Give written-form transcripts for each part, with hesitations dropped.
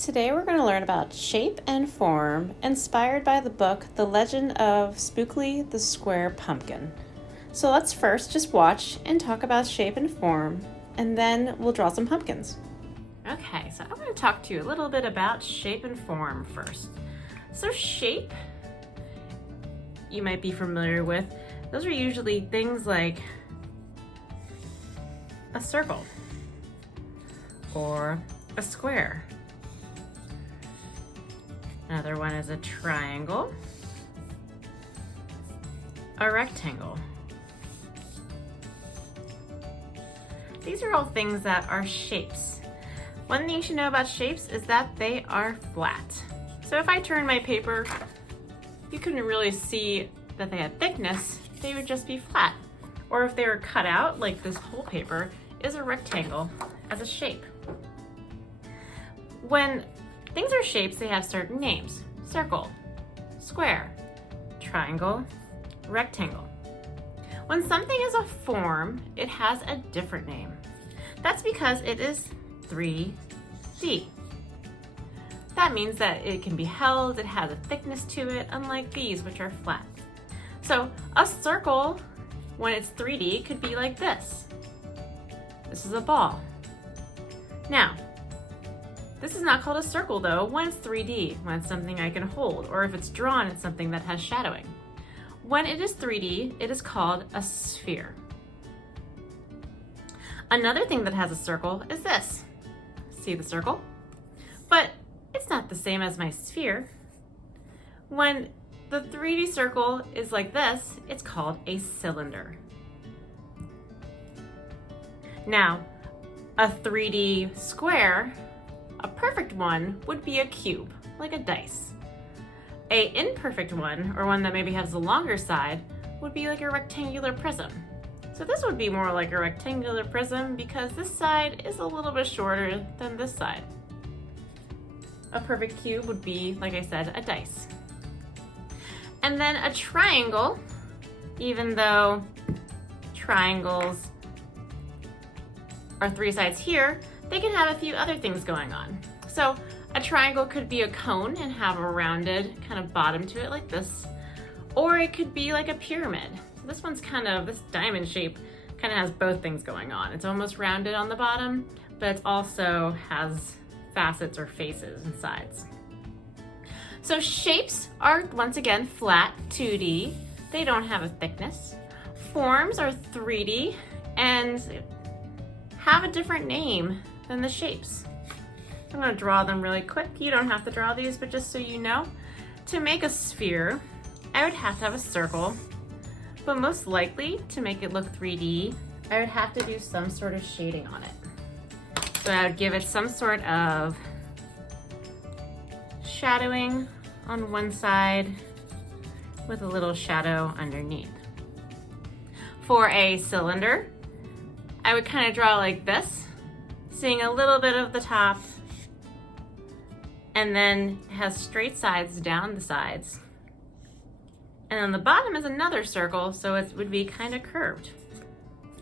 Today we're going to learn about shape and form, inspired by the book The Legend of Spookley the Square Pumpkin. So let's first just watch and talk about shape and form, and then we'll draw some pumpkins. Okay, so I'm going to talk to you a little bit about shape and form first. So shape, you might be familiar with, those are usually things like a circle or a square. Another one is a triangle, a rectangle. These are all things that are shapes. One thing you should know about shapes is that they are flat. So if I turn my paper, you couldn't really see that they had thickness, they would just be flat. Or if they were cut out, like this whole paper is a rectangle as a shape. When things are shapes, they have certain names: circle, square, triangle, rectangle. When something is a form, it has a different name. That's because it is 3D. That means that it can be held, it has a thickness to it, unlike these, which are flat. So a circle, when it's 3D, could be like this. This is a ball. Now, this is not called a circle though when it's 3D, when it's something I can hold, or if it's drawn, it's something that has shadowing. When it is 3D, it is called a sphere. Another thing that has a circle is this. See the circle? But it's not the same as my sphere. When the 3D circle is like this, it's called a cylinder. Now, a 3D square, a perfect one would be a cube, like a dice. A imperfect one, or one that maybe has a longer side, would be like a rectangular prism. So this would be more like a rectangular prism because this side is a little bit shorter than this side. A perfect cube would be, like I said, a dice. And then a triangle, even though triangles are three sides here, they can have a few other things going on. So a triangle could be a cone and have a rounded kind of bottom to it like this, or it could be like a pyramid. So this one's this diamond shape kind of has both things going on. It's almost rounded on the bottom, but it also has facets or faces and sides. So shapes are, once again, flat, 2D. They don't have a thickness. Forms are 3D and have a different name than the shapes. I'm going to draw them really quick. You don't have to draw these, but just so you know, to make a sphere, I would have to have a circle, but most likely to make it look 3D, I would have to do some sort of shading on it. So I would give it some sort of shadowing on one side with a little shadow underneath. For a cylinder, I would kind of draw like this, seeing a little bit of the top, and then it has straight sides down the sides. And on the bottom is another circle, so it would be kind of curved.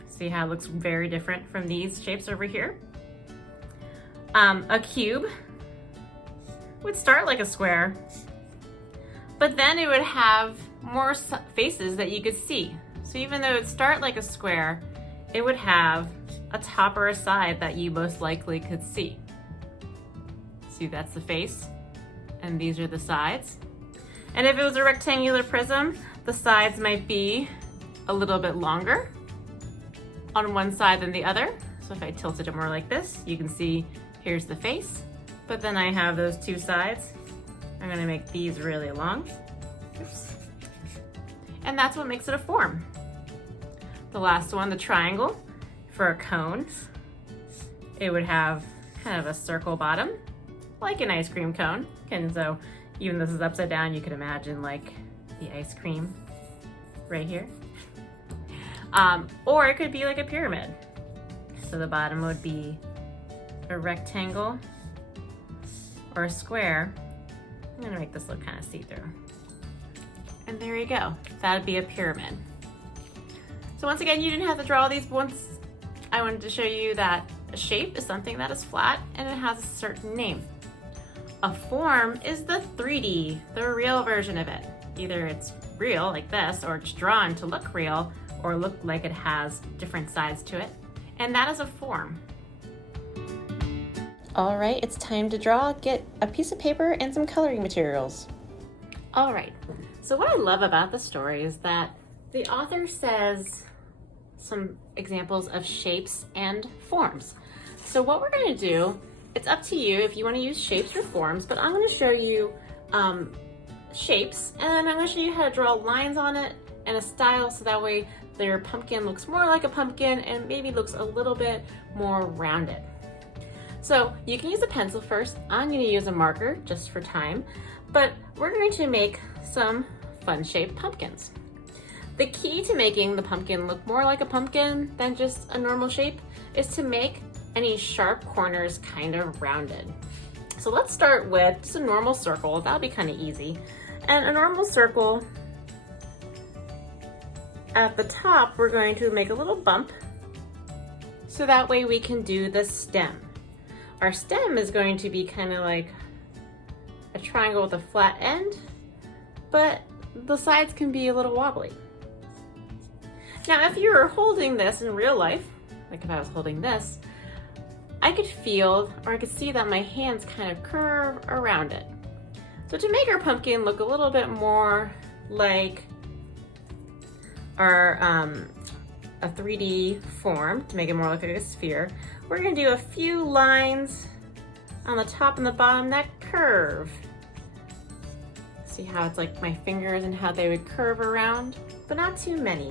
See how it looks very different from these shapes over here? A cube would start like a square, but then it would have more faces that you could see. So even though it would start like a square, it would have a top or a side that you most likely could see. See, that's the face, and these are the sides. And if it was a rectangular prism, the sides might be a little bit longer on one side than the other. So if I tilted it more like this, you can see here's the face, but then I have those two sides. I'm gonna make these really long. Oops. And that's what makes it a form. The last one, the triangle, for a cone, it would have kind of a circle bottom, like an ice cream cone. And so even this is upside down, you could imagine like the ice cream right here. Or it could be like a pyramid. So the bottom would be a rectangle or a square. I'm gonna make this look kind of see-through. And there you go, that'd be a pyramid. So once again, you didn't have to draw these. Once I wanted to show you that a shape is something that is flat and it has a certain name. A form is the 3D, the real version of it. Either it's real like this, or it's drawn to look real, or look like it has different sides to it. And that is a form. All right, it's time to draw. Get a piece of paper and some coloring materials. All right, so what I love about the story is that the author says some examples of shapes and forms. So what we're going to do, it's up to you if you want to use shapes or forms, but I'm going to show you shapes, and then I'm going to show you how to draw lines on it and a style, so that way their pumpkin looks more like a pumpkin and maybe looks a little bit more rounded. So you can use a pencil first. I'm going to use a marker just for time, but we're going to make some fun shaped pumpkins. The key to making the pumpkin look more like a pumpkin than just a normal shape is to make any sharp corners kind of rounded. So let's start with just a normal circle. That'll be kind of easy. And a normal circle, at the top, we're going to make a little bump so that way we can do the stem. Our stem is going to be kind of like a triangle with a flat end, but the sides can be a little wobbly. Now, if you were holding this in real life, like if I was holding this, I could feel, or I could see that my hands kind of curve around it. So to make our pumpkin look a little bit more like our a 3D form, to make it more like a sphere, we're gonna do a few lines on the top and the bottom that curve. See how it's like my fingers and how they would curve around, but not too many.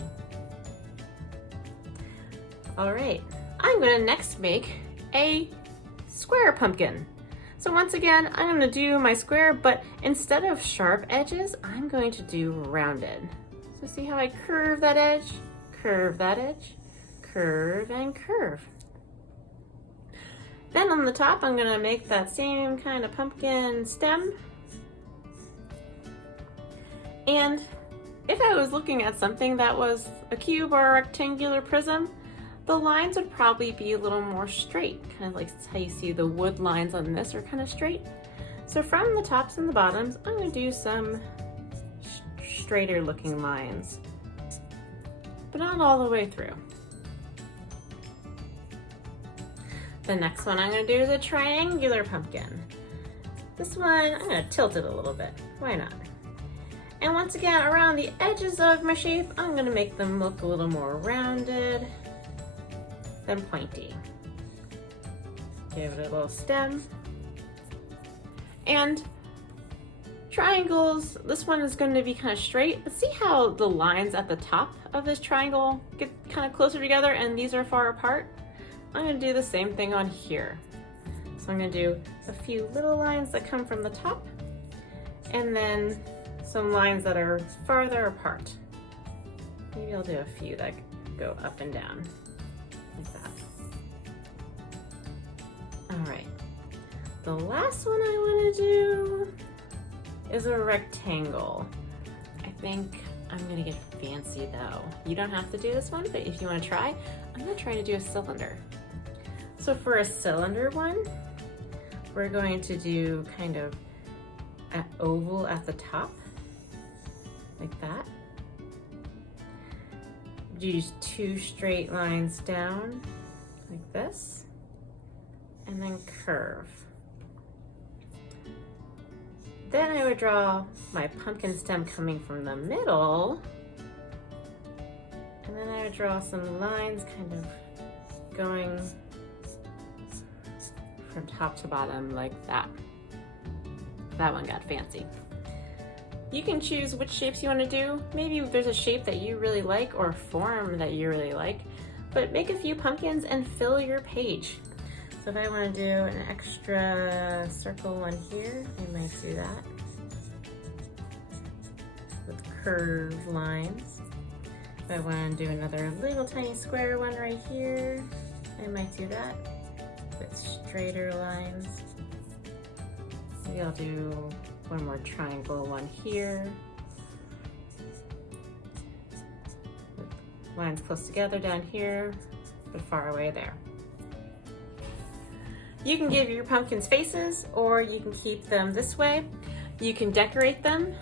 All right, I'm gonna next make a square pumpkin. So once again, I'm gonna do my square, but instead of sharp edges, I'm going to do rounded. So see how I curve that edge, curve that edge, curve and curve. Then on the top, I'm gonna make that same kind of pumpkin stem. And if I was looking at something that was a cube or a rectangular prism, the lines would probably be a little more straight, kind of like how you see the wood lines on this are kind of straight. So from the tops and the bottoms, I'm going to do some straighter looking lines, but not all the way through. The next one I'm going to do is a triangular pumpkin. This one, I'm going to tilt it a little bit. Why not? And once again, around the edges of my shape, I'm going to make them look a little more rounded than pointy. Give it a little stem. And triangles, this one is going to be kind of straight, but see how the lines at the top of this triangle get kind of closer together and these are far apart? I'm going to do the same thing on here. So I'm going to do a few little lines that come from the top and then some lines that are farther apart. Maybe I'll do a few that go up and down. Like that. All right, the last one I want to do is a rectangle. I think I'm gonna get fancy though. You don't have to do this one, but if you want to try, I'm gonna try to do a cylinder. So for a cylinder one, we're going to do kind of an oval at the top, like that. Use two straight lines down like this and then curve. Then I would draw my pumpkin stem coming from the middle, and then I would draw some lines kind of going from top to bottom like that. That one got fancy. You can choose which shapes you want to do. Maybe there's a shape that you really like or a form that you really like, but make a few pumpkins and fill your page. So if I want to do an extra circle one here, I might do that with curved lines. If I want to do another little tiny square one right here, I might do that with straighter lines. Maybe I'll do one more triangle one here. Lines close together down here, but far away there. You can give your pumpkins faces, or you can keep them this way. You can decorate them.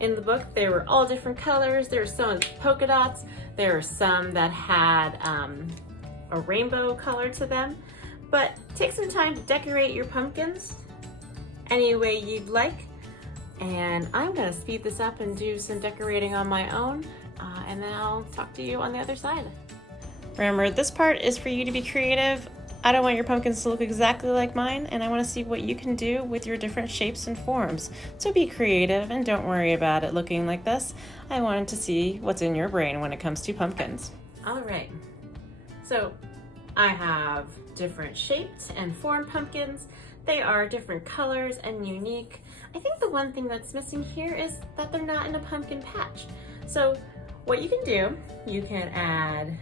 In the book, they were all different colors. There were some with polka dots. There were some that had a rainbow color to them. But take some time to decorate your pumpkins any way you'd like. And I'm gonna speed this up and do some decorating on my own, and then I'll talk to you on the other side. Remember, this part is for you to be creative. I don't want your pumpkins to look exactly like mine, and I want to see what you can do with your different shapes and forms. So be creative and don't worry about it looking like this. I wanted to see what's in your brain when it comes to pumpkins. All right, so I have different shaped and formed pumpkins. They are different colors and unique. I think the one thing that's missing here is that they're not in a pumpkin patch. So what you can do, you can add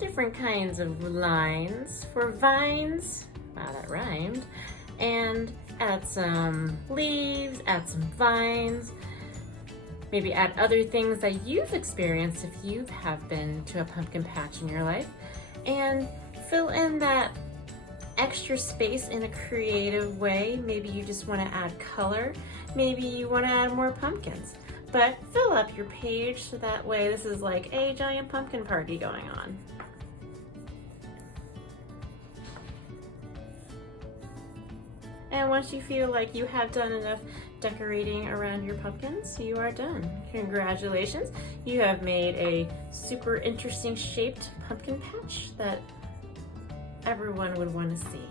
different kinds of lines for vines. Wow, that rhymed. And add some leaves, add some vines. Maybe add other things that you've experienced if you have been to a pumpkin patch in your life. And fill in that extra space in a creative way. Maybe you just want to add color. Maybe you want to add more pumpkins. But fill up your page so that way this is like a giant pumpkin party going on. And once you feel like you have done enough decorating around your pumpkins, you are done. Congratulations, you have made a super interesting shaped pumpkin patch that everyone would want to see.